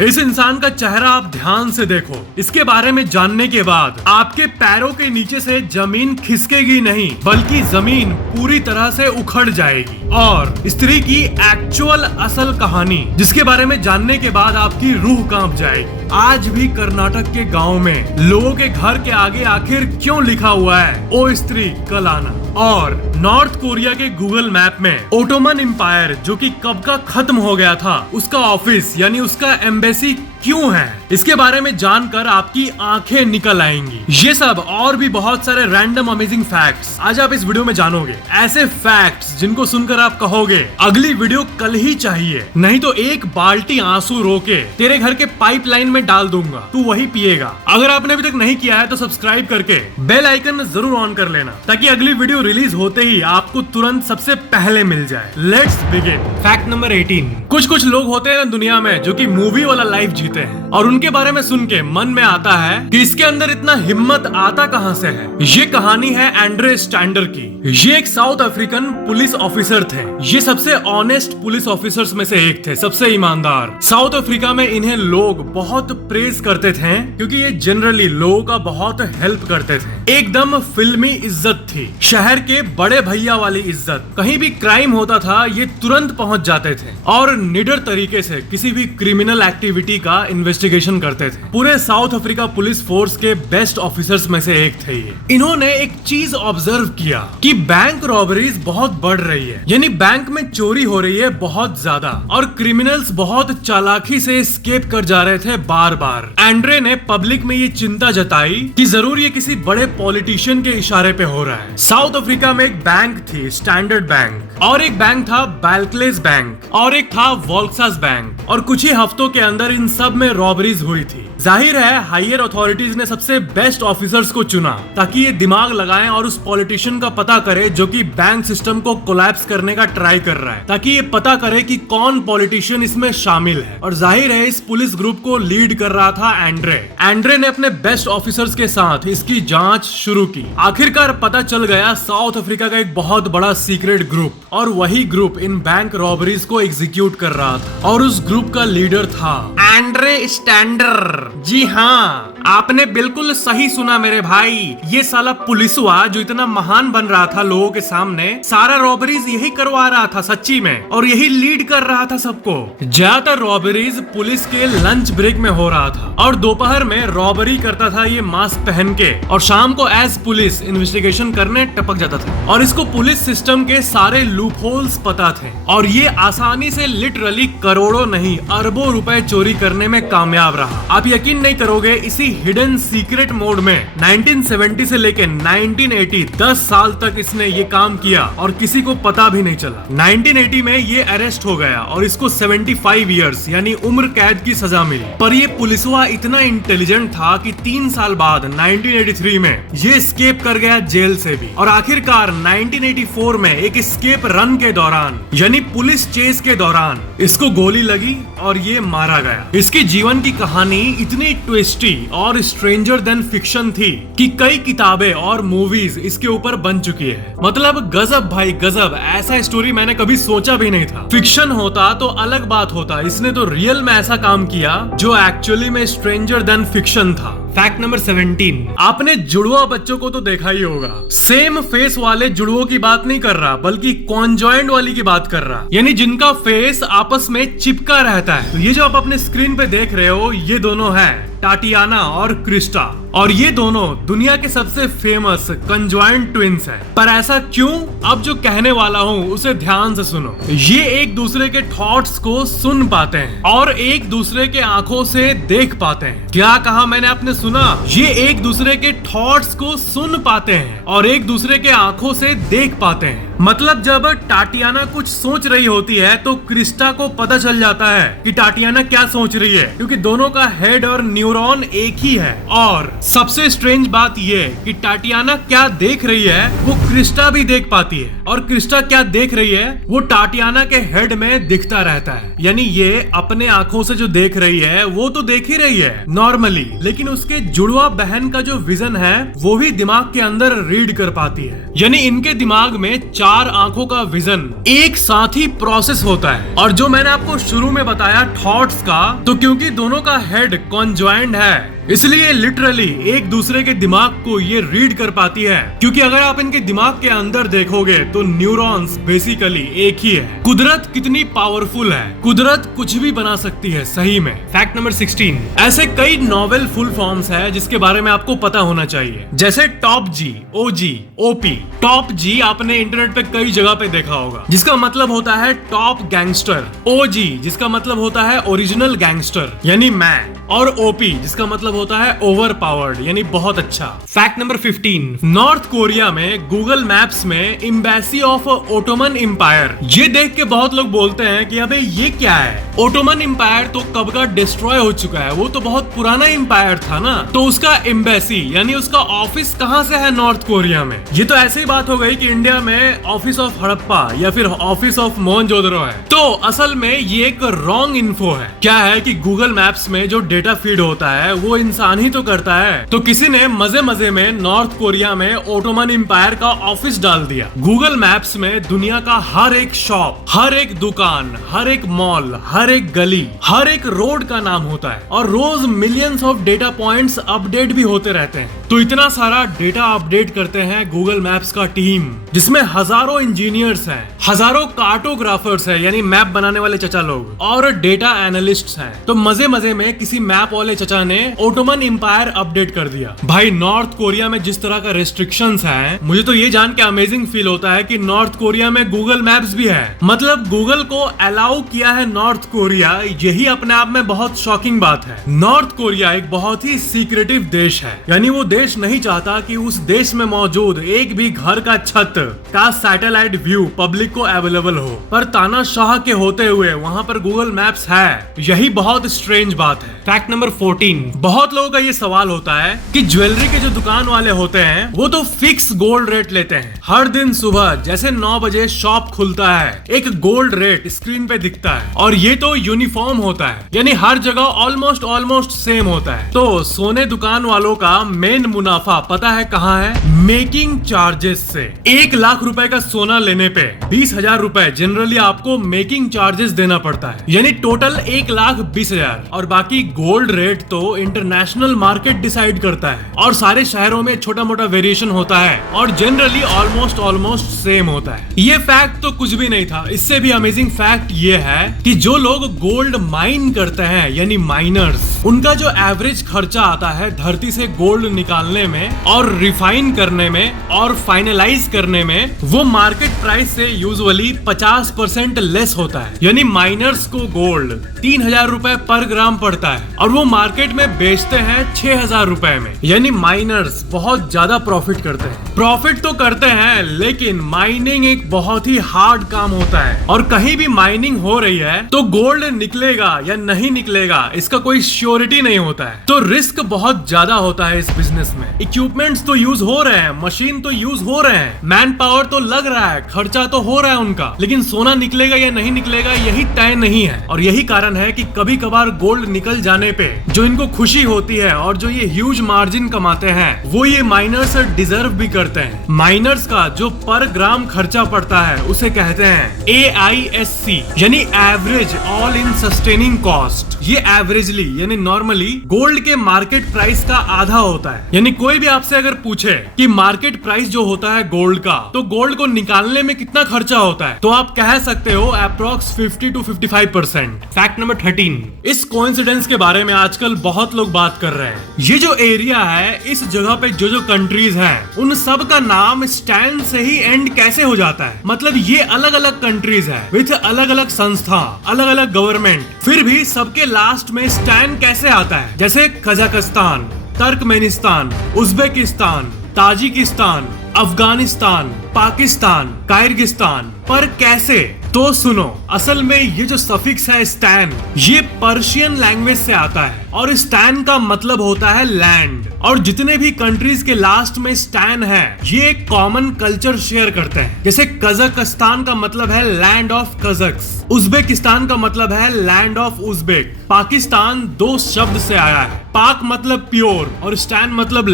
इस इंसान का चेहरा आप ध्यान से देखो। इसके बारे में जानने के बाद आपके पैरों के नीचे से जमीन खिसकेगी नहीं, बल्कि जमीन पूरी तरह से उखड़ जाएगी। और स्त्री की एक्चुअल असल कहानी जिसके बारे में जानने के बाद आपकी रूह कांप जाएगी। आज भी कर्नाटक के गांव में लोगों के घर के आगे आखिर क्यों लिखा हुआ है ओ स्त्री कल आना। और नॉर्थ कोरिया के गूगल मैप में ओटोमन एम्पायर जो कि कब का खत्म हो गया था, उसका ऑफिस यानी उसका एम्बेसी क्यों है, इसके बारे में जानकर आपकी आंखें निकल आएंगी। ये सब और भी बहुत सारे रैंडम अमेजिंग फैक्ट्स आज आप इस वीडियो में जानोगे। ऐसे फैक्ट्स जिनको सुनकर आप कहोगे अगली वीडियो कल ही चाहिए, नहीं तो एक बाल्टी आंसू रोके तेरे घर के पाइपलाइन में डाल दूंगा, तू वही पिएगा। अगर आपने अभी तक नहीं किया है तो सब्सक्राइब करके बेल आइकन जरूर ऑन कर लेना, ताकि अगली वीडियो रिलीज होते ही आपको तुरंत सबसे पहले मिल जाए। Let's begin. Fact number 18। कुछ लोग होते हैं दुनिया में जो कि मूवी वाला लाइफ जीते हैं, और उनके बारे में सुन के मन में आता है कि इसके अंदर इतना हिम्मत आता कहां से है। ये कहानी है एंड्रे स्टैंडर की। ये एक साउथ अफ्रीकन पुलिस ऑफिसर थे। ये सबसे ऑनेस्ट पुलिस ऑफिसर्स में से एक थे, सबसे ईमानदार। साउथ अफ्रीका में इन्हें लोग बहुत प्रेज करते थे क्योंकि ये जनरली लोगों का बहुत हेल्प करते थे। एकदम फिल्मी इज्जत थी, शहर के बड़े भैया वाली इज्जत। कहीं भी क्राइम होता था ये तुरंत पहुंच जाते थे और निडर तरीके से किसी भी क्रिमिनल एक्टिविटी का इन्वेस्टिगेशन करते थे। पूरे साउथ अफ्रीका पुलिस फोर्स के बेस्ट ऑफिसर्स में से एक थे ये। इन्होंने एक चीज ऑब्जर्व किया कि बैंक रॉबरीज बहुत बढ़ रही है, यानी बैंक में चोरी हो रही है बहुत ज्यादा, और क्रिमिनल्स बहुत चालाकी से एस्केप कर जा रहे थे बार बार। एंड्रे ने पब्लिक में ये चिंता जताई कि जरूर ये किसी बड़े पॉलिटिशियन के इशारे पे हो रहा है। साउथ अफ्रीका में एक बैंक थी, स्टैंडर्ड बैंक, और एक बैंक था बार्क्लेज बैंक, और एक था वोल्क्सास बैंक। और कुछ ही हफ्तों के अंदर इन सब में रॉबरीज हुई थी। जाहिर है हायर अथॉरिटीज ने सबसे बेस्ट ऑफिसर्स को चुना ताकि ये दिमाग लगाएं और उस पॉलिटिशियन का पता करे जो कि बैंक सिस्टम को कोलैप्स करने का ट्राई कर रहा है, ताकि ये पता करे कि कौन पॉलिटिशियन इसमें शामिल है। और जाहिर है इस पुलिस ग्रुप को लीड कर रहा था एंड्रे। एंड्रे ने अपने बेस्ट ऑफिसर्स के साथ इसकी जांच शुरू की। आखिरकार पता चल गया साउथ अफ्रीका का एक बहुत बड़ा सीक्रेट ग्रुप, और वही ग्रुप इन बैंक रॉबरीज को एग्जीक्यूट कर रहा था, और उस ग्रुप का लीडर था एंड्रे स्टैंडर। जी हाँ, आपने बिल्कुल सही सुना मेरे भाई। ये साला पुलिसवा जो इतना महान बन रहा था लोगों के सामने, सारा रॉबरीज यही करवा रहा था सच्ची में, और यही लीड कर रहा था सबको। ज्यादातर रॉबरीज पुलिस के लंच ब्रेक में हो रहा था, और दोपहर में रॉबरी करता था ये मास्क पहन के, और शाम को एज पुलिस इन्वेस्टिगेशन करने टपक जाता था। और इसको पुलिस सिस्टम के सारे लूप होल्स पता थे, और ये आसानी से लिटरली करोड़ों नहीं अरबों रुपए चोरी करने में कामयाब रहा। आप यकीन नहीं करोगे, इसी हिडन सीक्रेट मोड में 1970 से लेके 1980 10 साल तक इसने ये काम किया और किसी को पता भी नहीं चला। 1980 में ये अरेस्ट हो गया और इसको 75 इयर्स यानी उम्र कैद की सजा मिली। पर ये पुलिसवा इतना इंटेलिजेंट था कि 3 साल बाद 1983 में ये एस्केप कर गया जेल से भी। और आखिरकार 1984 में एक एस्केप रन के दौरान यानी पुलिस चेस के दौरान इसको गोली लगी और ये मारा गया। इसके जीवन की कहानी इतनी ट्विस्टी और स्ट्रेंजर देन फिक्शन थी कि कई किताबें और मूवीज इसके ऊपर बन चुकी है। मतलब गजब भाई गजब, ऐसा स्टोरी मैंने कभी सोचा भी नहीं था। फिक्शन होता तो अलग बात होता, इसने तो रियल में ऐसा काम किया जो एक्चुअली में स्ट्रेंजर देन फिक्शन था। Fact number 17। आपने जुड़वा बच्चों को तो देखा ही होगा। सेम फेस वाले जुड़वों की बात नहीं कर रहा, बल्कि कॉन्जॉइंट वाली की बात कर रहा, यानी जिनका फेस आपस में चिपका रहता है। तो ये जो आप अपने स्क्रीन पे देख रहे हो, ये दोनों है टाटियाना और क्रिस्टा, और ये दोनों दुनिया के सबसे फेमस कंजॉइंट ट्विंस हैं। पर ऐसा क्यों? अब जो कहने वाला हूँ उसे ध्यान से सुनो। ये एक दूसरे के थॉट्स को सुन पाते हैं और एक दूसरे के आंखों से देख पाते हैं। क्या कहा मैंने, आपने सुना? ये एक दूसरे के थॉट्स को सुन पाते हैं और एक दूसरे के आंखों से देख पाते हैं। मतलब जब टाटियाना कुछ सोच रही होती है तो क्रिस्टा को पता चल जाता है कि टाटियाना क्या सोच रही है, क्योंकि दोनों का हेड और न्यूरॉन एक ही है। और सबसे स्ट्रेंज बात ये कि टाटियाना क्या देख रही है वो क्रिस्टा भी देख पाती है, और क्रिस्टा क्या देख रही है वो टाटियाना के हेड में दिखता रहता है। यानी ये अपने आंखों से जो देख रही है वो तो देख ही रही है नॉर्मली, लेकिन उसके जुड़वा बहन का जो विजन है वो भी दिमाग के अंदर रीड कर पाती है। यानी इनके दिमाग में 4 4 आंखों का विजन एक साथ ही प्रोसेस होता है। और जो मैंने आपको शुरू में बताया थॉट्स का, तो क्योंकि दोनों का हेड कॉन्जॉइंट है इसलिए लिटरली एक दूसरे के दिमाग को ये रीड कर पाती है। क्योंकि अगर आप इनके दिमाग के अंदर देखोगे तो न्यूरॉन्स बेसिकली एक ही है। कुदरत कितनी पावरफुल है, कुदरत कुछ भी बना सकती है सही में। फैक्ट नंबर 16, ऐसे कई नॉवेल फुल फॉर्म्स है जिसके बारे में आपको पता होना चाहिए, जैसे टॉप जी, ओजी, ओपी। टॉप जी आपने इंटरनेट पे कई जगह पे देखा होगा, जिसका मतलब होता है टॉप गैंगस्टर। ओजी जिसका मतलब होता है ओरिजिनल गैंगस्टर यानी मैं, और ओपी जिसका मतलब होता है ओवर पावर्ड यानी बहुत अच्छा। फैक्ट नंबर 15, नॉर्थ कोरिया में गूगल मैप्स में एम्बेसी ऑफ ओटोमन एम्पायर। ये देख के बहुत लोग बोलते हैं कि अबे ये क्या है, ओटोमन एम्पायर तो कब का डिस्ट्रॉय हो चुका है, वो तो बहुत पुराना एम्पायर था ना, तो उसका एम्बेसी यानी उसका ऑफिस कहाँ से है नॉर्थ कोरिया में। ये तो ऐसी बात हो गई कि इंडिया में ऑफिस ऑफ हड़प्पा या फिर ऑफिस ऑफ मोहनजोदड़ो है। तो असल में ये एक रॉन्ग इन्फो है। क्या है कि गूगल मैप्स में जो डेटा फीड होता है वो इंसान ही तो करता है, तो किसी ने मजे मजे में नॉर्थ कोरिया में ओटोमन एम्पायर का ऑफिस डाल दिया। गूगल मैप्स में दुनिया का हर एक शॉप, हर एक दुकान, हर एक मॉल, हर एक गली, हर एक रोड का नाम होता है और रोज millions of data points update भी होते रहते हैं। तो इतना सारा डेटा अपडेट करते हैं गूगल मैप्स का टीम, जिसमें हजारों इंजीनियर्स हैं, हजारों कार्टोग्राफर्स हैं यानी मैप बनाने वाले चचा लोग, और डेटा एनालिस्ट्स हैं। तो मजे मजे में किसी मैप वाले चचा ने ओटोमन एम्पायर अपडेट कर दिया। भाई नॉर्थ कोरिया में जिस तरह का रेस्ट्रिक्शंस हैं, मुझे तो ये जान के अमेजिंग फील होता है कि नॉर्थ कोरिया में गूगल मैप्स भी है। मतलब गूगल को अलाउ किया है नॉर्थ कोरिया, यही अपने आप में बहुत शॉकिंग बात है। नॉर्थ कोरिया एक बहुत ही सीक्रेटिव देश है, यानी वो देश नहीं चाहता कि उस देश में मौजूद एक भी घर का छत का सैटेलाइट व्यू पब्लिक को अवेलेबल हो, पर तानाशाह के होते हुए वहाँ पर गूगल मैप्स है। यही बहुत स्ट्रेंज बात है। फैक्ट नंबर 14, बहुत लोगों का ये सवाल होता है कि ज्वेलरी के जो दुकान वाले होते हैं वो तो फिक्स गोल्ड रेट लेते हैं। हर दिन सुबह जैसे 9 बजे शॉप खुलता है, एक गोल्ड रेट स्क्रीन पे दिखता है और ये तो यूनिफॉर्म होता है, यानी हर जगह ऑलमोस्ट सेम होता है। तो सोने दुकान वालों का मेन मुनाफा पता है कहाँ है? मेकिंग चार्जेस से। 1 लाख रुपए का सोना लेने पे 20,000 रुपए जनरली आपको मेकिंग चार्जेस देना पड़ता है, यानी टोटल 1,20,000। और बाकी गोल्ड रेट तो इंटरनेशनल मार्केट डिसाइड करता है और सारे शहरों में छोटा मोटा वेरिएशन होता है और जनरली ऑलमोस्ट सेम होता है। ये फैक्ट तो कुछ भी नहीं था, इससे भी अमेजिंग फैक्ट ये है कि जो लोग गोल्ड माइन करते हैं यानी माइनर्स, उनका जो एवरेज खर्चा आता है धरती से गोल्ड निकालने में और रिफाइन करने में और फाइनलाइज करने में, वो मार्केट प्राइस से यूजुअली 50% लेस होता है। यानी माइनर्स को गोल्ड 3,000 रुपए पर ग्राम पड़ता है और वो मार्केट में बेचते हैं 6,000 रुपए में। यानी माइनर्स बहुत ज्यादा प्रॉफिट करते हैं। प्रॉफिट तो करते हैं लेकिन माइनिंग एक बहुत ही हार्ड काम होता है और कहीं भी माइनिंग हो रही है तो गोल्ड निकलेगा या नहीं निकलेगा इसका कोई श्योरिटी नहीं होता है। तो रिस्क बहुत ज्यादा होता है इस बिजनेस में। इक्विपमेंट्स तो यूज हो रहे हैं, मशीन तो यूज हो रहे हैं, मैन पावर तो लग रहा है, खर्चा तो हो रहा है उनका, लेकिन सोना निकलेगा या नहीं निकलेगा यही तय नहीं है। और यही कारण है कि कभी कभार गोल्ड निकल जाने पे जो इनको खुशी होती है और जो ये ह्यूज मार्जिन कमाते हैं वो ये माइनर्स डिजर्व भी करते हैं। माइनर्स का जो पर ग्राम खर्चा पड़ता है उसे कहते हैं AISC यानी average all in sustaining cost. ये एवरेजली यानी नॉर्मली गोल्ड के मार्केट प्राइस का आधा होता है। यानी कोई भी आपसे अगर पूछे कि मार्केट प्राइस जो होता है गोल्ड का, तो गोल्ड को निकालने में कितना खर्चा होता है, तो आप कह सकते हो अप्रोक्स 50 to 55%। फैक्ट नंबर 13, इस कोइंसिडेंस के बारे में आजकल बहुत लोग बात कर रहे हैं। ये जो एरिया है, इस जगह पे जो कंट्रीज हैं, उन सब का नाम स्टैन से ही एंड कैसे हो जाता है। मतलब ये अलग अलग कंट्रीज है विथ अलग अलग संस्था, अलग अलग गवर्नमेंट, फिर भी सबके लास्ट में स्टैन कैसे आता है। जैसे Kazakhstan, Turkmenistan, Uzbekistan, Tajikistan, Afghanistan, Pakistan, Kyrgyzstan, पर कैसे? तो सुनो, असल में ये जो सफिक्स है स्टैन, ये पर्शियन लैंग्वेज से आता है और स्टैन का मतलब होता है लैंड। और जितने भी कंट्रीज के लास्ट में स्टैन है ये एक कॉमन कल्चर शेयर करते हैं। जैसे कजाकिस्तान का मतलब है लैंड ऑफ कजक्स, उज्बेकिस्तान का मतलब है लैंड ऑफ उज्बेक, पाकिस्तान दो शब्द से आया है। पाक मतलब प्योर और स्टैन मतलब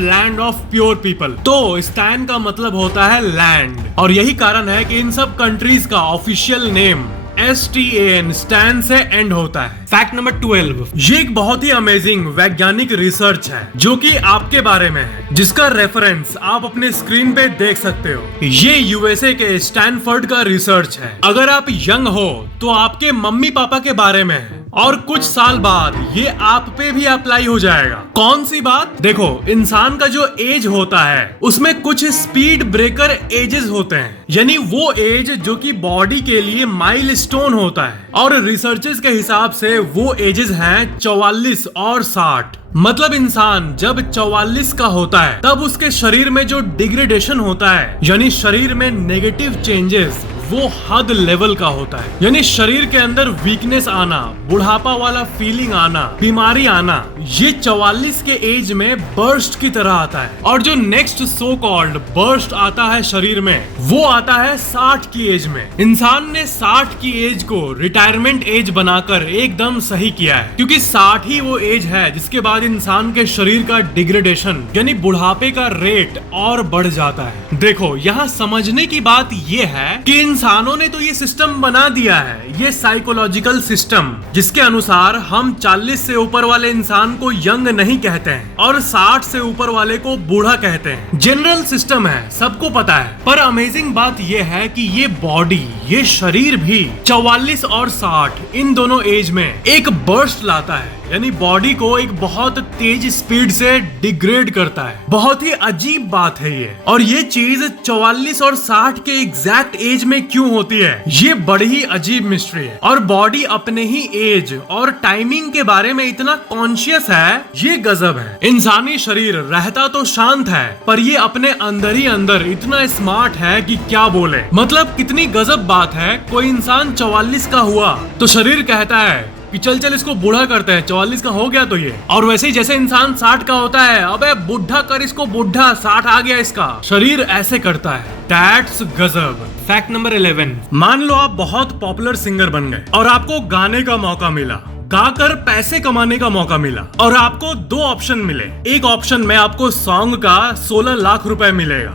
लैंड ऑफ प्योर पीपल। तो स्टैन का मतलब होता है लैंड, और यही कारण है कि इन सब कंट्रीज का ऑफिशियल नेम STAN स्टैन से एंड होता है। फैक्ट नंबर 12, ये एक बहुत ही अमेजिंग वैज्ञानिक रिसर्च है जो कि आपके बारे में है, जिसका रेफरेंस आप अपने स्क्रीन पे देख सकते हो। ये USA के स्टैनफोर्ड का रिसर्च है। अगर आप यंग हो तो आपके मम्मी पापा के बारे में है, और कुछ साल बाद ये आप पे भी अप्लाई हो जाएगा। कौन सी बात? देखो, इंसान का जो एज होता है उसमें कुछ स्पीड ब्रेकर एजेस होते हैं, यानी वो एज जो कि बॉडी के लिए माइलस्टोन होता है, और रिसर्चर्स के हिसाब से वो एजेस हैं 44 और 60। मतलब इंसान जब 44 का होता है तब उसके शरीर में जो डिग्रेडेशन होता है, यानी शरीर में नेगेटिव चेंजेस, वो हद लेवल का होता है। यानी शरीर के अंदर वीकनेस आना, बुढ़ापा वाला फीलिंग आना, बीमारी आना, ये 44 के एज में बर्स्ट की तरह आता है। और जो नेक्स्ट सो कॉल्ड बर्स्ट आता है शरीर में, वो आता है 60 की एज में। इंसान ने 60 की एज को रिटायरमेंट एज बनाकर एकदम सही किया है, क्योंकि 60 ही वो एज है जिसके बाद इंसान के शरीर का डिग्रेडेशन यानी बुढ़ापे का रेट और बढ़ जाता है। देखो, यहाँ समझने की बात ये है कि इंसानों ने तो ये सिस्टम बना दिया है, ये साइकोलॉजिकल सिस्टम, जिसके अनुसार हम 40 से ऊपर वाले इंसान को यंग नहीं कहते हैं और 60 से ऊपर वाले को बूढ़ा कहते हैं। जनरल सिस्टम है, सबको पता है। पर अमेजिंग बात ये है कि ये बॉडी, ये शरीर भी 44 और 60 इन दोनों एज में एक बर्स्ट लाता है, यानी बॉडी को एक बहुत तेज स्पीड से डिग्रेड करता है। बहुत ही अजीब बात है ये, और ये चीज 44 और 60 के एग्जैक्ट एज में क्यों होती है, ये बड़ी ही अजीब मिस्ट्री है। और बॉडी अपने ही एज और टाइमिंग के बारे में इतना कॉन्शियस है, ये गजब है। इंसानी शरीर रहता तो शांत है, पर ये अपने अंदर ही अंदर इतना स्मार्ट है कि क्या बोले। मतलब कितनी गजब बात है, कोई इंसान 44 का हुआ तो शरीर कहता है कि चल इसको बूढ़ा करते हैं, 44 का हो गया तो ये। और वैसे ही जैसे इंसान 60 का होता है, अबे बुढ़ा कर इसको बुढ़ा, 60 आ गया इसका, शरीर ऐसे करता है। That's गजब। फैक्ट नंबर 11, मान लो आप बहुत पॉपुलर सिंगर बन गए और आपको गाने का मौका मिला, गाकर पैसे कमाने का मौका मिला, और आपको दो ऑप्शन मिले। एक ऑप्शन में आपको सॉन्ग का 16 लाख रुपए मिलेगा,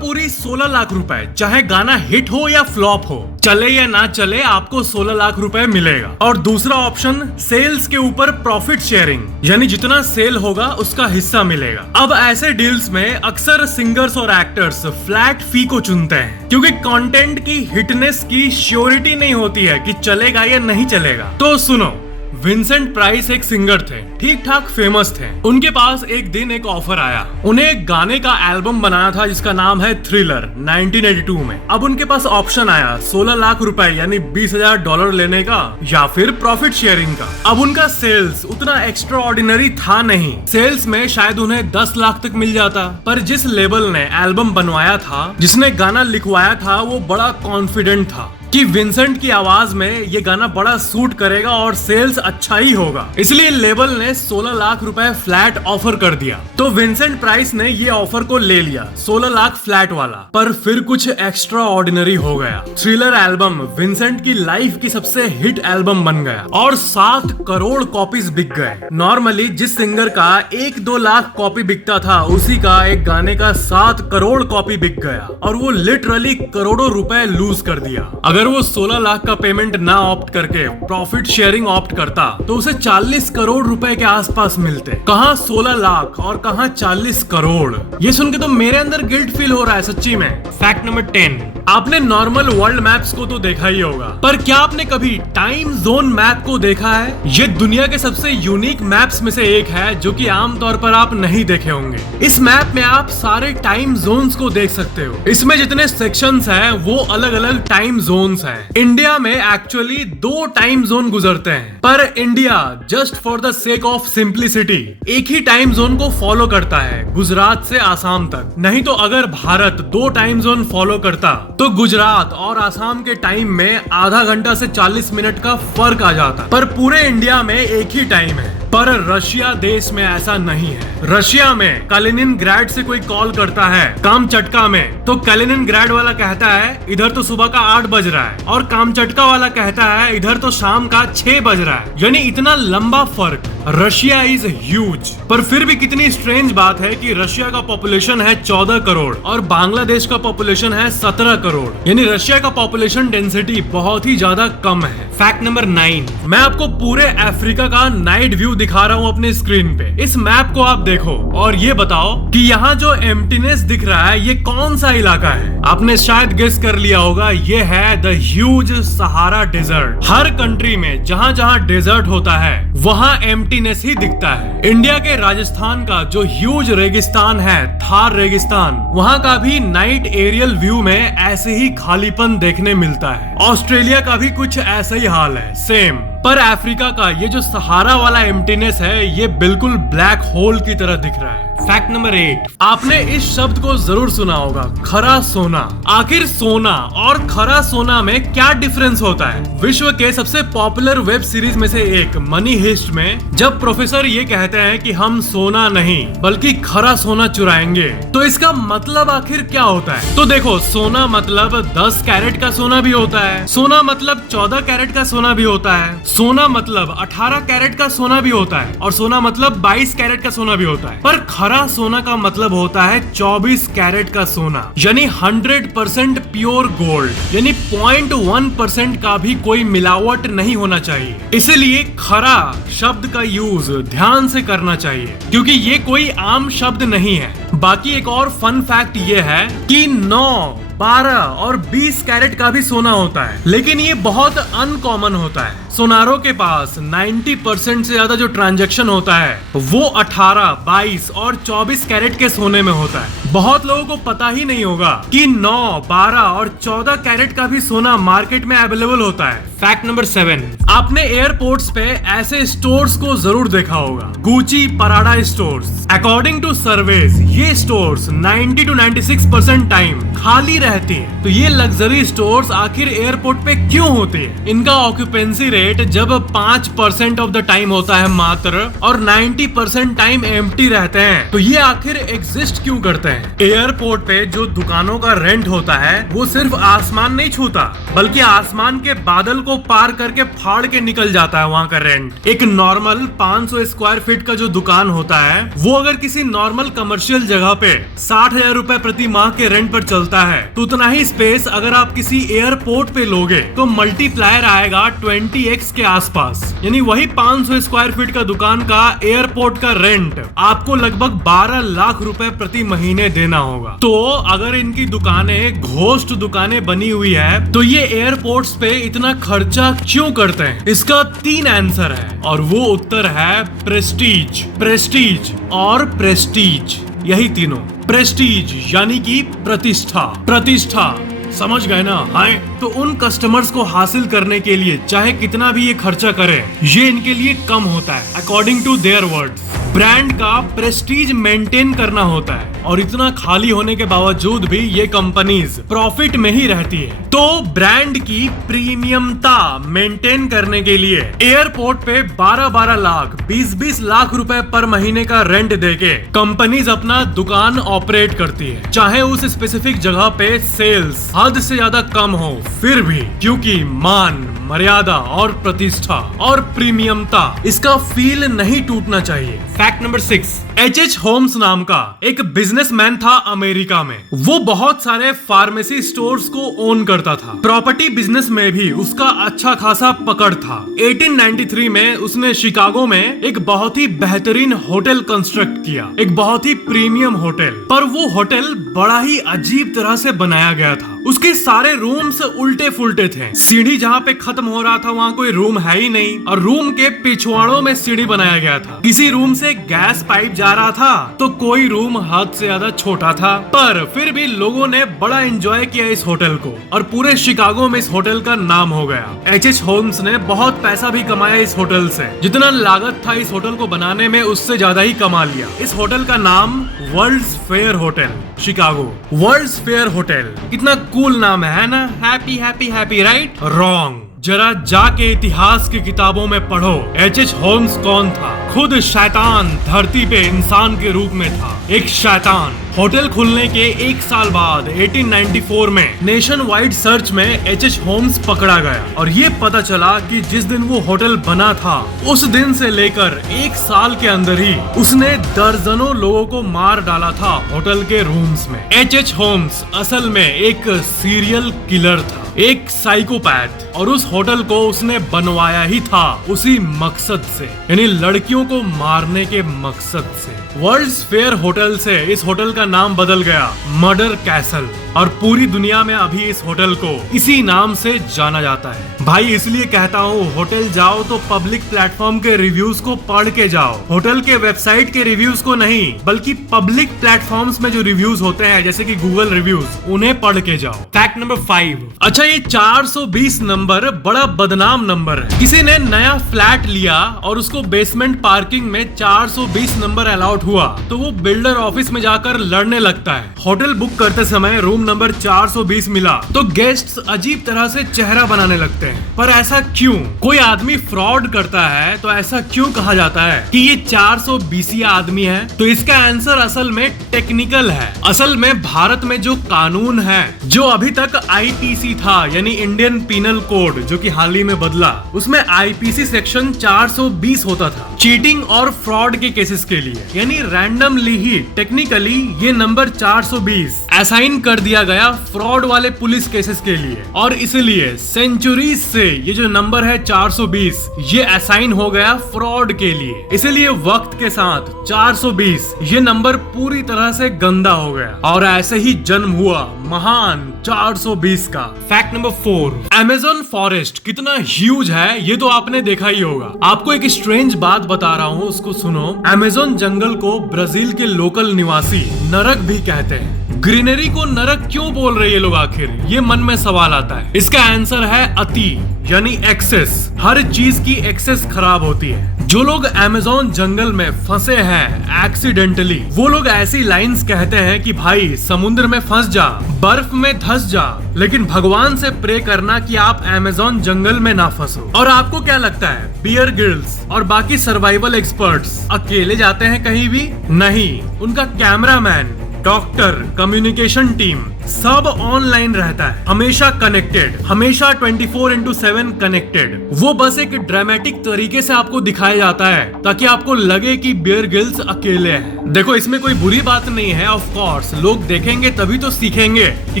पूरी 16 लाख रुपए, चाहे गाना हिट हो या फ्लॉप हो, चले या ना चले, आपको 16 लाख रुपए मिलेगा। और दूसरा ऑप्शन सेल्स के ऊपर प्रॉफिट शेयरिंग, यानी जितना सेल होगा उसका हिस्सा मिलेगा। अब ऐसे डील्स में अक्सर सिंगर्स और एक्टर्स फ्लैट फी को चुनते हैं, क्योंकि कंटेंट की हिटनेस की श्योरिटी नहीं होती है कि चलेगा या नहीं चलेगा। तो सुनो, विंसेंट प्राइस एक सिंगर थे, ठीक ठाक फेमस थे। उनके पास एक दिन एक ऑफर आया, उन्हें एक गाने का एल्बम बनाना था जिसका नाम है थ्रिलर 1982 में। अब उनके पास ऑप्शन आया 16 लाख रुपए यानी $20,000 लेने का या फिर प्रॉफिट शेयरिंग का। अब उनका सेल्स उतना एक्स्ट्रा ऑर्डिनरी था नहीं, सेल्स में शायद उन्हें 10 लाख तक मिल जाता, पर जिस लेबल ने एल्बम बनवाया था, जिसने गाना लिखवाया था, वो बड़ा कॉन्फिडेंट था कि विंसेंट की आवाज में ये गाना बड़ा सूट करेगा और सेल्स अच्छा ही होगा, इसलिए लेबल ने 16 लाख रुपए फ्लैट ऑफर कर दिया। तो विंसेंट प्राइस ने ये ऑफर को ले लिया, 16 लाख फ्लैट वाला। पर फिर कुछ एक्स्ट्रा ऑर्डिनरी हो गया। थ्रिलर एल्बम विंसेंट की लाइफ की सबसे हिट एल्बम बन गया और 7 करोड़ कॉपीज बिक गए। नॉर्मली जिस सिंगर का 1-2 लाख कॉपी बिकता था, उसी का एक गाने का 7 करोड़ कॉपी बिक गया, और वो लिटरली करोड़ों रुपए लूज कर दिया। अगर वो 16 लाख का पेमेंट ना ऑप्ट करके प्रॉफिट शेयरिंग ऑप्ट करता तो उसे 40 करोड़ रुपए के आसपास मिलते। कहां 16 लाख और कहां 40 करोड़। ये सुन के तो मेरे अंदर गिल्ट फील हो रहा है सच्ची में। फैक्ट नंबर 10, आपने नॉर्मल वर्ल्ड मैप्स को तो देखा ही होगा, पर क्या आपने कभी टाइम जोन मैप को देखा है? ये दुनिया के सबसे यूनिक मैप्स में से एक है जो कि आमतौर पर आप नहीं देखे होंगे। इस मैप में आप सारे टाइम जोन्स को देख सकते हो। इसमें जितने सेक्शंस हैं वो अलग अलग टाइम जोन्स हैं। इंडिया में एक्चुअली 2 टाइम जोन गुजरते हैं, पर India just for the sake of simplicity एक ही टाइम जोन को फॉलो करता है, गुजरात से आसाम तक। नहीं तो अगर भारत 2 टाइम जोन फॉलो करता तो गुजरात और आसाम के टाइम में आधा घंटा से 40 मिनट का फर्क आ जाता, पर पूरे इंडिया में एक ही टाइम है। पर रशिया देश में ऐसा नहीं है। रशिया में कलिनिनग्राड से कोई कॉल करता है कामचटका में, तो कलिनिनग्राड वाला कहता है इधर तो सुबह का 8 बज रहा है, और कामचटका वाला कहता है इधर तो शाम का 6 बज रहा है। यानी इतना लंबा फर्क। Russia is huge. पर फिर भी कितनी स्ट्रेंज बात है कि रशिया का पॉपुलेशन है 14 करोड़ और बांग्लादेश का पॉपुलेशन है 17 करोड़। यानी रशिया का पॉपुलेशन डेंसिटी बहुत ही ज्यादा कम है। फैक्ट नंबर 9, मैं आपको पूरे अफ्रीका का नाइट व्यू दिखा रहा हूँ अपने स्क्रीन पे। इस मैप को आप देखो और ये बताओ कि यहाँ जो एम्प्टीनेस दिख रहा है ये कौन सा इलाका है। आपने शायद गेस कर लिया होगा, ये है द ह्यूज सहारा डेजर्ट। हर कंट्री में जहाँ जहाँ डेजर्ट होता है वहाँ एम्प्टीनेस ही दिखता है। इंडिया के राजस्थान का जो ह्यूज रेगिस्तान है, थार रेगिस्तान, वहाँ का भी नाइट एरियल व्यू में ऐसे ही खालीपन देखने मिलता है। ऑस्ट्रेलिया का भी कुछ ऐसा ही हाल है, सेम। पर अफ्रीका का ये जो सहारा वाला एम्प्टीनेस है ये बिल्कुल ब्लैक होल की तरह दिख रहा है। फैक्ट नंबर 8, आपने इस शब्द को जरूर सुना होगा, खरा सोना। आखिर सोना और खरा सोना में क्या डिफरेंस होता है? विश्व के सबसे पॉपुलर वेब सीरीज में से एक मनी हिस्ट में जब प्रोफेसर ये कहते हैं कि हम सोना नहीं बल्कि खरा सोना चुराएंगे, तो इसका मतलब आखिर क्या होता है? तो देखो, सोना मतलब 10 कैरेट का सोना भी होता है, सोना मतलब 14 कैरेट का सोना भी होता है, सोना मतलब 18 कैरेट का सोना भी होता है, और सोना मतलब 22 कैरेट का सोना भी होता है। पर खरा सोना का मतलब होता है 24 कैरेट का सोना, यानी 100% प्योर गोल्ड। यानी 0.1% का भी कोई मिलावट नहीं होना चाहिए। इसलिए खरा शब्द का यूज ध्यान से करना चाहिए क्योंकि ये कोई आम शब्द नहीं है। बाकी एक और फन फैक्ट ये है कि 9, 12 और 20 कैरेट का भी सोना होता है, लेकिन ये बहुत अनकॉमन होता है। सोनारों के पास 90% से ज्यादा जो ट्रांजैक्शन होता है वो 18, 22 और 24 कैरेट के सोने में होता है। बहुत लोगों को पता ही नहीं होगा कि 9, 12 और 14 कैरेट का भी सोना मार्केट में अवेलेबल होता है। फैक्ट नंबर 7, आपने एयरपोर्ट्स पे ऐसे स्टोर्स को जरूर देखा होगा, Gucci, Prada stores. According to surveys ये स्टोर्स 90 to 96% टाइम खाली रहती है। तो ये लग्जरी स्टोर्स आखिर एयरपोर्ट पे क्यों होते हैं? इनका ऑक्यूपेंसी रेट जब 5% ऑफ द टाइम होता है मात्र, और 90% टाइम एम्प्टी रहते हैं, तो ये आखिर एग्जिस्ट क्यों करते हैं? एयरपोर्ट पे जो दुकानों का रेंट होता है वो सिर्फ आसमान नहीं छूता बल्कि आसमान के बादल को पार करके फाड़ के निकल जाता है वहाँ का रेंट। एक नॉर्मल 500 स्क्वायर फीट का जो दुकान होता है वो अगर किसी नॉर्मल कमर्शियल जगह पे 60,000 रुपए प्रति माह के रेंट पर चलता है, तो उतना ही स्पेस अगर आप किसी एयरपोर्ट पे लोगे तो मल्टीप्लायर आएगा 20x के आसपास। यानी वही 500 स्क्वायर फीट का दुकान का एयरपोर्ट का रेंट आपको लगभग 12 लाख रुपए प्रति महीने देना होगा। तो अगर इनकी दुकानें घोस्ट दुकानें बनी हुई है तो ये एयरपोर्ट्स पे इतना खर्चा क्यों करते हैं? इसका 3 आंसर है और वो उत्तर है प्रेस्टीज, प्रेस्टीज और प्रेस्टीज। यही तीनों। प्रेस्टीज यानी कि प्रतिष्ठा, प्रतिष्ठा, समझ गए ना? हाँ, तो उन कस्टमर्स को हासिल करने के लिए चाहे कितना भी ये खर्चा करें, ये इनके लिए कम होता है। According to their words, brand का प्रेस्टीज मेंटेन करना होता है और इतना खाली होने के बावजूद भी ये कंपनीज प्रॉफिट में ही रहती है। तो ब्रांड की प्रीमियमता मेंटेन करने के लिए एयरपोर्ट पे 12-12 लाख, 20-20 लाख रुपए पर महीने का रेंट देके कंपनीज अपना दुकान ऑपरेट करती है। चाहे उस स्पेसिफिक जगह पे सेल्स हद से ज्यादा कम हो, फिर भी क्योंकि मान, मर्यादा और प्रतिष्ठा और प्रीमियमता, इसका फील नहीं टूटना चाहिए। Fact number 6, H.H. होम्स नाम का एक बिजनेसमैन था अमेरिका में। वो बहुत सारे फार्मेसी स्टोर्स को ओन करता था। प्रॉपर्टी बिजनेस में भी उसका अच्छा खासा पकड़ था। 1893 में उसने शिकागो में एक बहुत ही बेहतरीन होटल कंस्ट्रक्ट किया, एक बहुत ही प्रीमियम होटल। पर वो होटल बड़ा ही अजीब तरह से बनाया गया था। उसके सारे रूम्स उल्टे फुल्टे थे। सीढ़ी जहाँ पे खत्म हो रहा था वहाँ कोई रूम है ही नहीं, और रूम के पिछवाड़ों में सीढ़ी बनाया गया था। किसी रूम से गैस पाइप जा रहा था तो कोई रूम हद से ज्यादा छोटा था। पर फिर भी लोगों ने बड़ा एंजॉय किया इस होटल को और पूरे शिकागो में इस होटल का नाम हो गया। H.H. होम्स ने बहुत पैसा भी कमाया इस होटल से। जितना लागत था इस होटल को बनाने में उससे ज्यादा ही कमा लिया। इस होटल का नाम world's fair hotel, Chicago. World's fair hotel, कितना कूल नाम है ना? Happy happy happy, right? Wrong. जरा जाके इतिहास की किताबों में पढ़ो H.H. होम्स कौन था। खुद शैतान धरती पे इंसान के रूप में था, एक शैतान। होटल खुलने के 1 साल बाद 1894 में नेशन वाइड सर्च में एच होम्स पकड़ा गया और ये पता चला कि जिस दिन वो होटल बना था उस दिन से लेकर 1 साल के अंदर ही उसने दर्जनों लोगों को मार डाला था होटल के रूम्स में। एच होम्स असल में एक सीरियल किलर था, एक साइकोपैथ, और उस होटल को उसने बनवाया ही था उसी मकसद से, यानी लड़कियों को मारने के मकसद से। वर्ल्ड्स फेयर होटल से इस होटल का नाम बदल गया मर्डर कैसल और पूरी दुनिया में अभी इस होटल को इसी नाम से जाना जाता है। भाई इसलिए कहता हूँ होटल जाओ तो पब्लिक प्लेटफॉर्म के रिव्यूज को पढ़ के जाओ, होटल के वेबसाइट के रिव्यूज को नहीं, बल्कि पब्लिक प्लेटफॉर्म्स में जो रिव्यूज होते हैं जैसे कि गूगल रिव्यूज, उन्हें पढ़ के जाओ। Fact number 5। अच्छा, ये 420 नंबर बड़ा बदनाम नंबर है। किसी ने नया फ्लैट लिया और उसको बेसमेंट पार्किंग में 420 नंबर अलॉट हुआ तो वो बिल्डर ऑफिस में जाकर लड़ने लगता है। होटल बुक करते समय रूम नंबर 420 मिला तो गेस्ट्स अजीब तरह से चेहरा बनाने लगते हैं। पर ऐसा क्यों? कोई आदमी फ्रॉड करता है तो ऐसा क्यों कहा जाता है कि ये 420 आदमी है? तो इसका आंसर असल में टेक्निकल है। असल में भारत में जो कानून है, जो अभी तक आईपीसी था यानी इंडियन पीनल कोड, जो कि हाल ही में बदला, उसमें आईपीसी सेक्शन 420 होता था चीटिंग और फ्रॉड के केसेस के लिए, यानी रैंडमली ही टेक्निकली ये नंबर 420 असाइन कर दिया गया फ्रॉड वाले पुलिस केसेस के लिए, और इसलिए सेंचुरीज से ये जो नंबर है 420 ये असाइन हो गया फ्रॉड के लिए। इसलिए वक्त के साथ 420 ये नंबर पूरी तरह से गंदा हो गया और ऐसे ही जन्म हुआ महान 420 का। Fact number 4। अमेज़न फॉरेस्ट कितना ह्यूज है ये तो आपने देखा ही होगा। आपको एक स्ट्रेंज बात बता रहा हूँ, उसको सुनो। अमेज़न जंगल को ब्राजील के लोकल निवासी नरक भी कहते हैं। ग्रीनरी को नरक क्यों बोल रहे ये लोग आखिर? ये मन में सवाल आता है। इसका आंसर है अति, यानी एक्सेस। हर चीज की एक्सेस खराब होती है। जो लोग अमेज़न जंगल में फंसे हैं एक्सीडेंटली, वो लोग ऐसी लाइंस कहते हैं कि भाई समुद्र में फंस जा, बर्फ में धंस जा, लेकिन भगवान से प्रे करना कि आप अमेज़न जंगल में ना फंसो। और आपको क्या लगता है बियर गिल्स और बाकी सर्वाइवल एक्सपर्ट्स अकेले जाते हैं कहीं भी? नहीं, उनका कैमरामैन, डॉक्टर, कम्युनिकेशन टीम सब ऑनलाइन रहता है, हमेशा कनेक्टेड, हमेशा 24/7 कनेक्टेड। वो बस एक ड्रामेटिक तरीके से आपको दिखाया जाता है ताकि आपको लगे कि बियर गिल्स अकेले हैं। देखो इसमें कोई बुरी बात नहीं है, ऑफ कोर्स लोग देखेंगे तभी तो सीखेंगे कि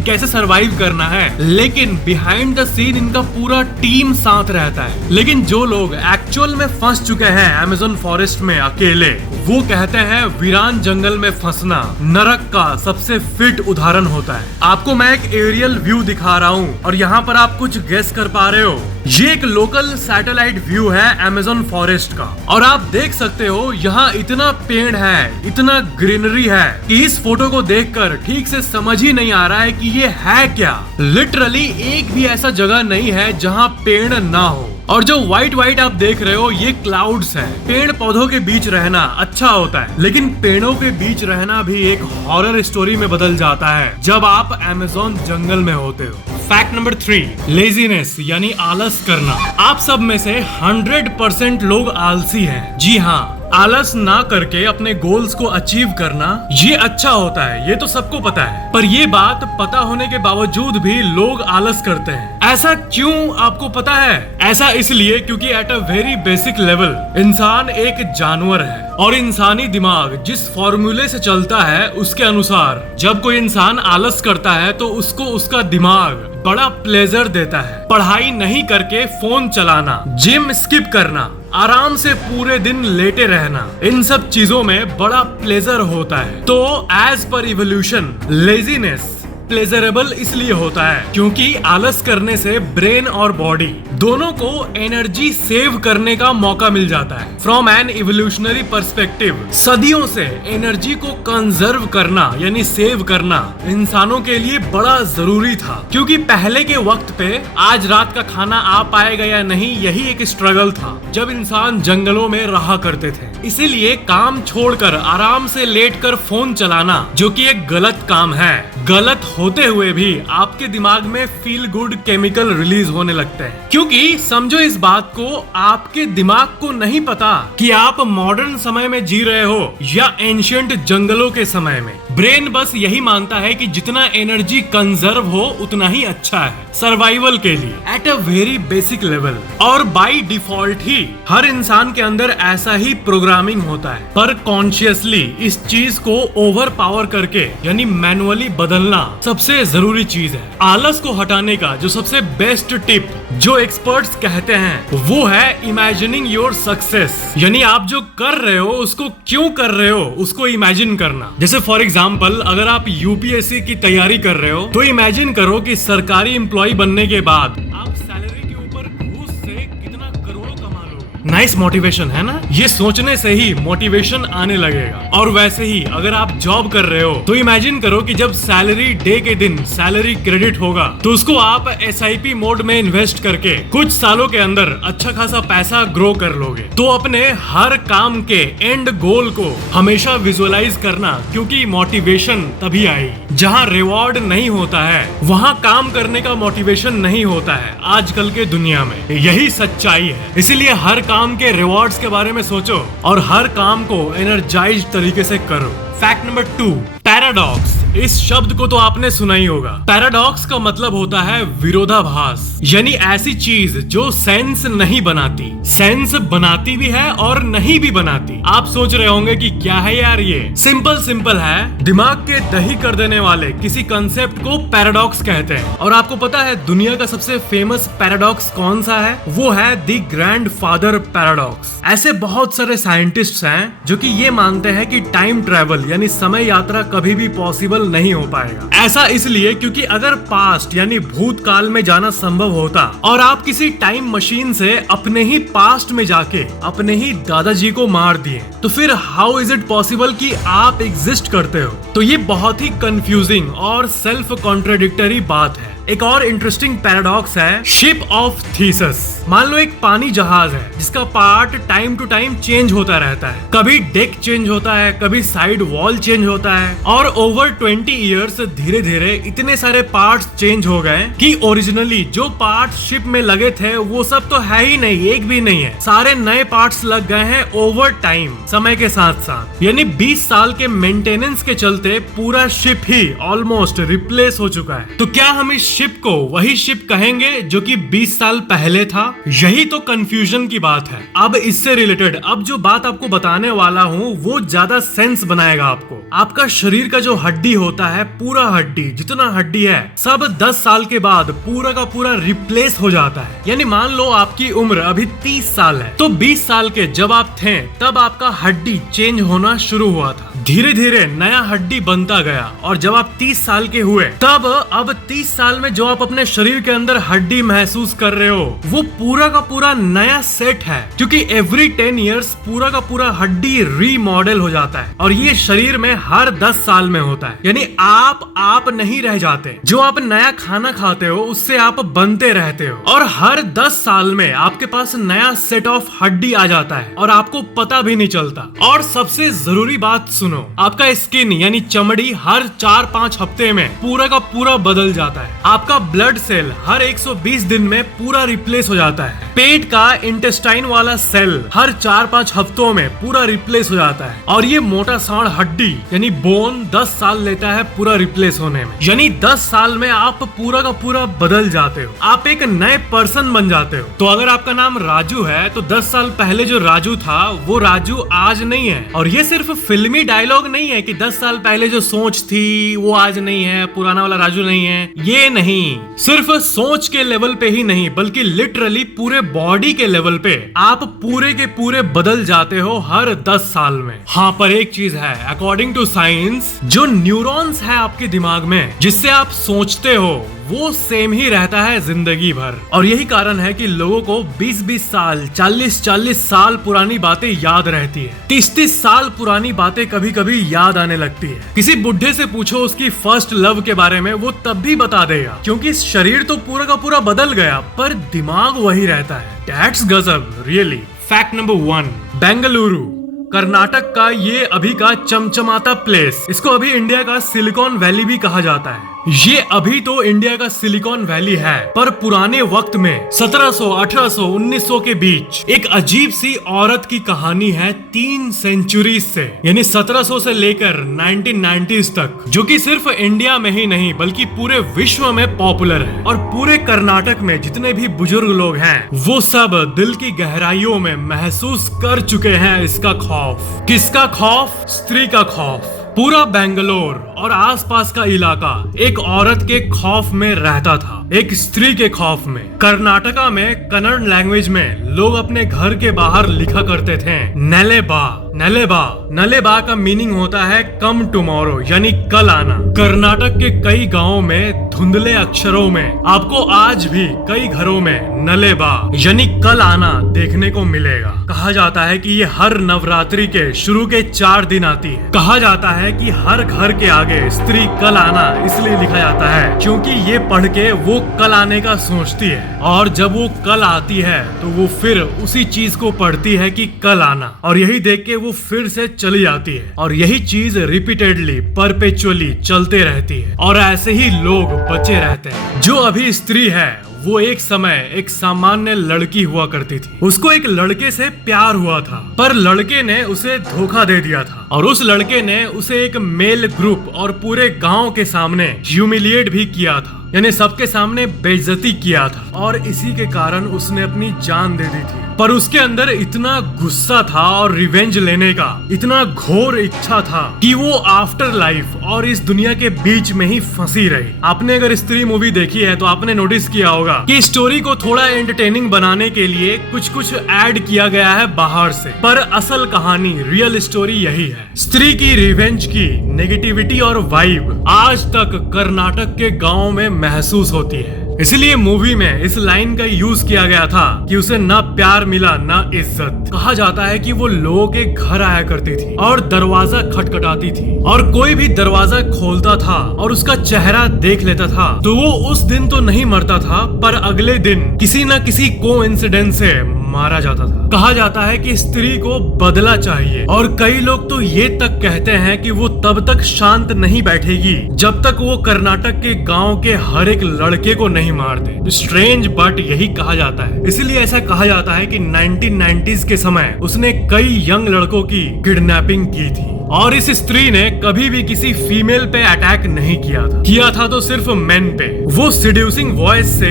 कैसे सरवाइव करना है, लेकिन बिहाइंड द सीन इनका पूरा टीम साथ रहता है। लेकिन जो लोग एक्चुअल में फंस चुके हैं अमेज़न फॉरेस्ट में अकेले, वो कहते हैं वीरान जंगल में फंसना नरक का सबसे फिट उदाहरण होता है। आपको मैं एक एरियल व्यू दिखा रहा हूँ और यहाँ पर आप कुछ गेस कर पा रहे हो। ये एक लोकल सैटेलाइट व्यू है अमेज़न फॉरेस्ट का और आप देख सकते हो यहाँ इतना पेड़ है, इतना ग्रीनरी है कि इस फोटो को देखकर ठीक से समझ ही नहीं आ रहा है कि ये है क्या। लिटरली एक भी ऐसा जगह नहीं है जहाँ पेड़ ना हो। और जो व्हाइट व्हाइट आप देख रहे हो ये क्लाउड्स हैं। पेड़ पौधों के बीच रहना अच्छा होता है, लेकिन पेड़ों के बीच रहना भी एक हॉरर स्टोरी में बदल जाता है जब आप अमेज़न जंगल में होते हो। फैक्ट नंबर 3, लेजीनेस यानी आलस करना। आप सब में से 100% लोग आलसी हैं। जी हाँ, आलस ना करके अपने गोल्स को अचीव करना ये अच्छा होता है, ये तो सबको पता है। पर ये बात पता होने के बावजूद भी लोग आलस करते हैं। ऐसा क्यों आपको पता है? ऐसा इसलिए क्योंकि at a very basic level इंसान एक जानवर है और इंसानी दिमाग जिस फॉर्मूले से चलता है उसके अनुसार जब कोई इंसान आलस करता है तो उसको उसका दिमाग बड़ा प्लेजर देता है। पढ़ाई नहीं करके फोन चलाना, जिम स्किप करना, आराम से पूरे दिन लेटे रहना, इन सब चीजों में बड़ा प्लेजर होता है। तो as per evolution laziness pleasurable इसलिए होता है क्योंकि आलस करने से ब्रेन और बॉडी दोनों को एनर्जी सेव करने का मौका मिल जाता है। फ्रॉम एन इवोल्यूशनरी पर्सपेक्टिव सदियों से एनर्जी को कंजर्व करना यानी सेव करना इंसानों के लिए बड़ा जरूरी था, क्योंकि पहले के वक्त पे आज रात का खाना आ पाएगा या नहीं यही एक स्ट्रगल था जब इंसान जंगलों में रहा करते थे। इसीलिए काम छोड़कर आराम से लेटकर फोन चलाना, जो कि एक गलत काम है, गलत होते हुए भी आपके दिमाग में फील गुड केमिकल रिलीज होने लगते हैं, क्योंकि क्योंकि समझो इस बात को, आपके दिमाग को नहीं पता कि आप मॉडर्न समय में जी रहे हो या एंशिएंट जंगलों के समय में। ब्रेन बस यही मानता है कि जितना एनर्जी कंजर्व हो उतना ही अच्छा है सर्वाइवल के लिए at a very basic level. और बाय डिफॉल्ट ही हर इंसान के अंदर ऐसा ही प्रोग्रामिंग होता है, पर कॉन्शियसली इस चीज को ओवर पावर करके यानी मैनुअली बदलना सबसे जरूरी चीज है। आलस को हटाने का जो सबसे बेस्ट टिप जो एक्सपर्ट्स कहते हैं वो है इमेजिनिंग योर सक्सेस, यानी आप जो कर रहे हो उसको क्यों कर रहे हो उसको इमेजिन करना। जैसे फॉर एग्जांपल अगर आप यूपीएससी की तैयारी कर रहे हो तो इमेजिन करो कि सरकारी एम्प्लॉय बनने के बाद आप सैलरी के ऊपर घूस से कितना करोड़ों कमा लोगे। नाइस मोटिवेशन है ना? ये सोचने से ही मोटिवेशन आने लगेगा। और वैसे ही अगर आप जॉब कर रहे हो तो इमेजिन करो कि जब सैलरी डे के दिन सैलरी क्रेडिट होगा तो उसको आप एसआईपी मोड में इन्वेस्ट करके कुछ सालों के अंदर अच्छा खासा पैसा ग्रो कर लोगे। तो अपने हर काम के एंड गोल को हमेशा विजुअलाइज करना, क्योंकि मोटिवेशन तभी आएगी। जहाँ रिवॉर्ड नहीं होता है वहाँ काम करने का मोटिवेशन नहीं होता है आजकल के दुनिया में। यही सच्चाई है। इसीलिए हर काम के रिवॉर्ड्स के बारे में सोचो और हर काम को एनर्जाइज्ड तरीके से करो। Fact number 2, paradox. इस शब्द को तो आपने सुना ही होगा। पैराडॉक्स का मतलब होता है विरोधाभास, यानी ऐसी चीज जो सेंस नहीं बनाती, सेंस बनाती भी है और नहीं भी बनाती। आप सोच रहे होंगे कि क्या है यार ये? सिंपल है, दिमाग के दही कर देने वाले किसी कंसेप्ट को पैराडॉक्स कहते हैं। और आपको पता है दुनिया का सबसे फेमस पैराडॉक्स कौन सा है? वो है द ग्रैंडफादर पैराडॉक्स। ऐसे बहुत सारे साइंटिस्ट्स हैं जो कि ये मानते हैं कि टाइम ट्रेवल यानी समय यात्रा कभी भी पॉसिबल नहीं हो पाएगा। ऐसा इसलिए क्योंकि अगर पास्ट यानी भूतकाल में जाना संभव होता और आप किसी टाइम मशीन से अपने ही पास्ट में जाके अपने ही दादाजी को मार दिए तो फिर हाउ इज इट पॉसिबल कि आप एग्जिस्ट करते हो? तो ये बहुत ही कंफ्यूजिंग और सेल्फ कॉन्ट्राडिक्टरी बात है। एक और इंटरेस्टिंग पैराडॉक्स है शिप ऑफ थीसिस। मान लो एक पानी जहाज है जिसका part time to time change होता रहता है। कभी डेक चेंज होता है, कभी साइड वॉल चेंज होता है और ओवर 20 इयर्स धीरे धीरे इतने सारे पार्ट्स चेंज हो गए कि ओरिजिनली जो पार्ट्स शिप में लगे थे वो सब तो है ही नहीं, एक भी नहीं है। सारे नए पार्ट्स लग गए हैं ओवर टाइम, समय के साथ साथ। यानी 20 साल के मेंटेनेंस के चलते पूरा शिप ही ऑलमोस्ट रिप्लेस हो चुका है। तो क्या हम इस शिप को वही शिप कहेंगे जो कि 20 साल पहले था? यही तो कंफ्यूजन की बात है। अब इससे रिलेटेड अब जो बात आपको बताने वाला हूँ वो ज्यादा सेंस बनाएगा आपको। आपका शरीर का जो हड्डी होता है, पूरा हड्डी जितना हड्डी है सब 10 साल के बाद पूरा का पूरा रिप्लेस हो जाता है। यानी मान लो आपकी उम्र अभी 30 साल है तो 20 साल के जब आप थे तब आपका हड्डी चेंज होना शुरू हुआ था। धीरे धीरे नया हड्डी बनता गया और जब आप 30 साल के हुए तब अब 30 साल में जो आप अपने शरीर के अंदर हड्डी महसूस कर रहे हो वो पूरा का पूरा नया सेट है, क्योंकि एवरी 10 इयर्स पूरा का पूरा हड्डी रीमॉडल हो जाता है और ये शरीर में हर 10 साल में होता है। यानी आप नहीं रह जाते। जो आप नया खाना खाते हो उससे आप बनते रहते हो और हर 10 साल में आपके पास नया सेट ऑफ हड्डी आ जाता है और आपको पता भी नहीं चलता। और सबसे जरूरी बात सुनो, आपका स्किन यानी चमड़ी हर 4-5 हफ्ते में पूरा का पूरा बदल जाता है। आपका ब्लड सेल हर 120 दिन में पूरा रिप्लेस हो जाता है। पेट का इंटेस्टाइन वाला सेल हर 4-5 हफ्तों में पूरा रिप्लेस हो जाता है। और ये मोटा सांड हड्डी यानी बोन 10 साल लेता है पूरा रिप्लेस होने में। यानी 10 साल में आप पूरा का पूरा बदल जाते हो, आप एक नए पर्सन बन जाते हो। तो अगर आपका नाम राजू है तो 10 साल पहले जो राजू था वो राजू आज नहीं है। और ये सिर्फ फिल्मी डायलॉग नहीं है कि 10 साल पहले जो सोच थी वो आज नहीं है, पुराना वाला राजू नहीं है। ये नहीं, सिर्फ सोच के लेवल पे ही नहीं बल्कि लिटरली पूरे बॉडी के लेवल पे आप पूरे के पूरे बदल जाते हो हर 10 साल में। हाँ, पर एक चीज है, अकॉर्डिंग टू साइंस जो न्यूरॉन्स है आपके दिमाग में जिससे आप सोचते हो वो सेम ही रहता है जिंदगी भर। और यही कारण है कि लोगों को 20-20 साल 40-40 साल पुरानी बातें याद रहती है। 30-30 साल पुरानी बातें कभी कभी याद आने लगती है। किसी बुढ़े से पूछो उसकी फर्स्ट लव के बारे में, वो तब भी बता देगा, क्योंकि शरीर तो पूरा का पूरा बदल गया पर दिमाग वही रहता है। दैट्स गजब really. Fact number 1, Bengaluru Karnataka का ये अभी का चमचमाता प्लेस, इसको अभी इंडिया का सिलिकॉन वैली भी कहा जाता है। ये अभी तो इंडिया का सिलिकॉन वैली है, पर पुराने वक्त में 1700, 1800, 1900 के बीच एक अजीब सी औरत की कहानी है 3 सेंचुरी से, यानी 1700 से लेकर 1990s तक, जो कि सिर्फ इंडिया में ही नहीं बल्कि पूरे विश्व में पॉपुलर है। और पूरे कर्नाटक में जितने भी बुजुर्ग लोग हैं वो सब दिल की गहराइयों में महसूस कर चुके हैं इसका खौफ। किसका खौफ? स्त्री का खौफ। पूरा बेंगलोर और आसपास का इलाका एक औरत के खौफ में रहता था, एक स्त्री के खौफ में। कर्नाटका में कन्नड़ लैंग्वेज में लोग अपने घर के बाहर लिखा करते थे नेलेबा। नेलेबा नेलेबा का मीनिंग होता है कम टुमारो, यानी कल आना। कर्नाटक के कई गांवों में धुंधले अक्षरों में आपको आज भी कई घरों में नलेबा यानी कल आना देखने को मिलेगा। कहा जाता है कि ये हर नवरात्रि के शुरू के 4 दिन आती है। कहा जाता है कि हर घर के आगे स्त्री कल आना इसलिए लिखा जाता है क्योंकि ये पढ़ के वो कल आने का सोचती है, और जब वो कल आती है तो वो फिर उसी चीज को पढ़ती है कि कल आना, और यही देख के वो फिर से चली जाती है। और यही चीज रिपीटेडली परपेचुअली चलते रहती है, और ऐसे ही लोग बचे रहते हैं। जो अभी स्त्री है वो एक समय एक सामान्य लड़की हुआ करती थी। उसको एक लड़के से प्यार हुआ था, पर लड़के ने उसे धोखा दे दिया था, और उस लड़के ने उसे एक मेल ग्रुप और पूरे गांव के सामने ह्यूमिलिएट भी किया था, यानी सबके सामने बेइज्जती किया था, और इसी के कारण उसने अपनी जान दे दी थी। पर उसके अंदर इतना गुस्सा था और रिवेंज लेने का इतना घोर इच्छा था कि वो आफ्टर लाइफ और इस दुनिया के बीच में ही फंसी रही। आपने अगर स्त्री मूवी देखी है तो आपने नोटिस किया होगा कि स्टोरी को थोड़ा एंटरटेनिंग बनाने के लिए कुछ ऐड किया गया है बाहर से, पर असल कहानी रियल स्टोरी यही है। स्त्री की रिवेंज की नेगेटिविटी और वाइब आज तक कर्नाटक के गाँव में महसूस होती है। इसलिए मूवी में इस लाइन का यूज किया गया था कि उसे ना प्यार मिला ना इज्जत। कहा जाता है कि वो लोगों के घर आया करती थी और दरवाजा खटखटाती थी, और कोई भी दरवाजा खोलता था और उसका चेहरा देख लेता था तो वो उस दिन तो नहीं मरता था, पर अगले दिन किसी न किसी कोइंसिडेंस से मारा जाता था। कहा जाता है कि स्त्री को बदला चाहिए, और कई लोग तो ये तक कहते हैं कि वो तब तक शांत नहीं बैठेगी जब तक वो कर्नाटक के गांव के हर एक लड़के को नहीं मार दे। स्ट्रेंज बट यही कहा जाता है। इसलिए ऐसा कहा जाता है कि 1990s के समय उसने कई यंग लड़कों की किडनैपिंग की थी, और इस स्त्री ने कभी भी किसी फीमेल पे अटैक नहीं किया था तो सिर्फ मेन पे। वो सिड्यूसिंग वॉइस से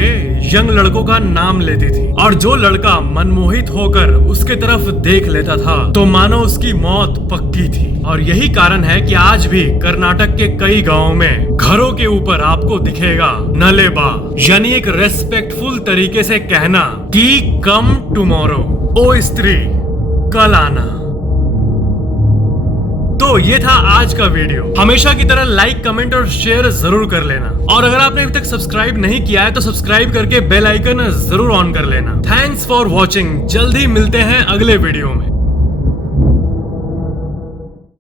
यंग लड़कों का नाम लेती थी, और जो लड़का मनमोहित होकर उसके तरफ देख लेता था तो मानो उसकी मौत पक्की थी। और यही कारण है कि आज भी कर्नाटक के कई गांवों में घरों के ऊपर आपको दिखेगा नलेबा, यानी एक रेस्पेक्टफुल तरीके से कहना कि कम टुमारो, ओ स्त्री कल आना। तो ये था आज का वीडियो। हमेशा की तरह लाइक, कमेंट और शेयर जरूर कर लेना, और अगर आपने अभी तक सब्सक्राइब नहीं किया है तो सब्सक्राइब करके बेल आइकन जरूर ऑन कर लेना। Thanks for watching. जल्द ही मिलते हैं अगले वीडियो में।